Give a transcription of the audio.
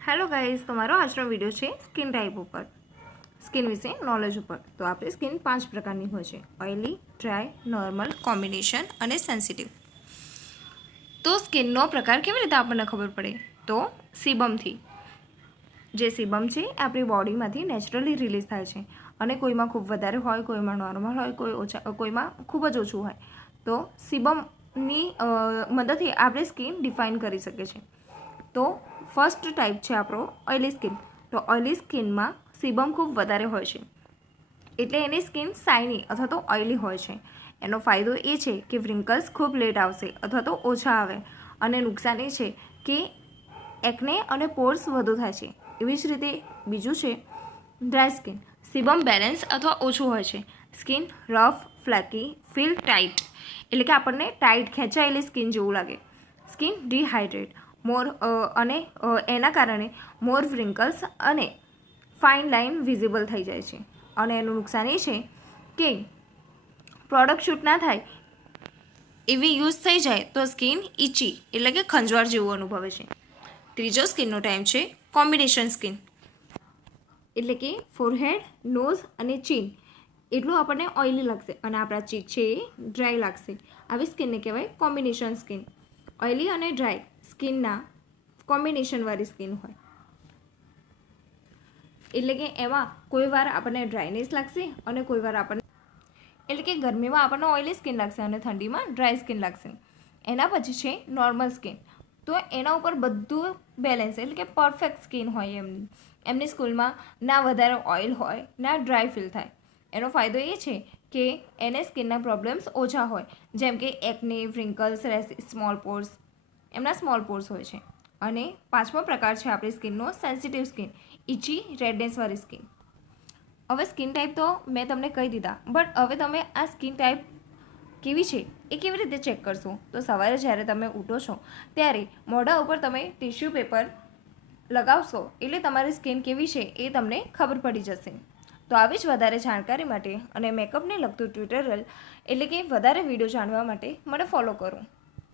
Hello guys, તમારો આજનો video છે સ્કિન ટાઈપ ઉપર, સ્કિન વિશે નોલેજ ઉપર। તો આપણી સ્કિન 5 પ્રકારની હોય છે: ઓઇલી, ડ્રાય, નોર્મલ, કોમ્બિનેશન અને સેન્સિટિવ। તો સ્કિનનો પ્રકાર કેવી રીતે આપણને ખબર પડે? તો સિબમથી। જે સિબમ છે એ આપણી બોડીમાંથી નેચરલી રિલીઝ થાય છે અને કોઈમાં ખૂબ વધારે હોય, કોઈમાં નોર્મલ હોય, કોઈમાં ખૂબ જ ઓછું હોય। તો સિબમની મદદથી આપણે સ્કિન ડિફાઇન કરી શકીએ છીએ। તો ફર્સ્ટ ટાઈપ છે આપણો ઓઇલી સ્કિન। તો ઓઇલી સ્કિનમાં સિબમ ખૂબ વધારે હોય છે, એટલે એની સ્કિન શાઇની અથવા તો ઓઇલી હોય છે। એનો ફાયદો એ છે કે વ્રિંકલ્સ ખૂબ લેટ આવશે અથવા તો ઓછા આવે, અને નુકસાન એ છે કે એકને અને પોર્સ વધુ થાય છે। એવી જ રીતે બીજું છે ડ્રાય સ્કિન। સિબમ બેલેન્સ અથવા ઓછું હોય છે, skin rough, flaky, feel tight, એટલે કે આપણને ટાઇટ ખેંચાયેલી સ્કિન જેવું લાગે। સ્કિન ડિહાઇડ્રેટ અને એના કારણે મોર વ્રિંકલ્સ અને ફાઇન લાઇન વિઝિબલ થઈ જાય છે। અને એનું નુકસાન એ છે કે પ્રોડક્ટ શૂટ ના થાય એવી યુઝ થઈ જાય તો સ્કિન ઇચી એટલે કે ખંજવાળ જેવું અનુભવે છે। ત્રીજો સ્કિનનો ટાઈમ છે કોમ્બિનેશન સ્કિન, એટલે કે ફોરહેડ, નોઝ અને ચીન એટલું આપણને ઓઇલી લાગશે અને આપણા ચીક છે એ ડ્રાય લાગશે। આવી સ્કિનને કહેવાય કોમ્બિનેશન સ્કિન। ઓઇલી અને ડ્રાય સ્કિનના કોમ્બિનેશનવાળી સ્કિન હોય, એટલે કે એમાં કોઈ વાર આપણને ડ્રાયનેસ લાગશે અને કોઈ વાર આપણને, એટલે કે ગરમીમાં આપણને ઓઇલી સ્કિન લાગશે અને ઠંડીમાં ડ્રાય સ્કિન લાગશે। એના પછી છે નોર્મલ સ્કિન। તો એના ઉપર બધું બેલેન્સ, એટલે કે પરફેક્ટ સ્કિન હોય એમની સ્કિનમાં ના વધારે ઓઇલ હોય, ના ડ્રાય ફીલ થાય। એનો ફાયદો એ છે કે એને સ્કિનના પ્રોબ્લેમ્સ ઓછા હોય, જેમ કે એકને, વ્રિંકલ્સ, સ્મોલ પોર્સ, એમના સ્મોલ પોર્સ હોય છે। અને પાંચમો પ્રકાર છે આપણી સ્કિનનો સેન્સિટિવ સ્કિન, ઇચી રેડનેસવાળી સ્કિન। હવે સ્કિન ટાઈપ તો મેં તમને કહી દીધા, બટ હવે તમે આ સ્કિન ટાઈપ કેવી છે એ કેવી રીતે ચેક કરશો? તો સવારે જ્યારે તમે ઉઠો છો ત્યારે મોઢા ઉપર તમે ટિશ્યુ પેપર લગાવશો એટલે તમારી સ્કિન કેવી છે એ તમને ખબર પડી જશે। તો આવી જ વધારે જાણકારી માટે અને મેકઅપને લગતું ટ્યુટોરિયલ, એટલે કે વધારે વિડીયો જાણવા માટે મને ફોલો કરો।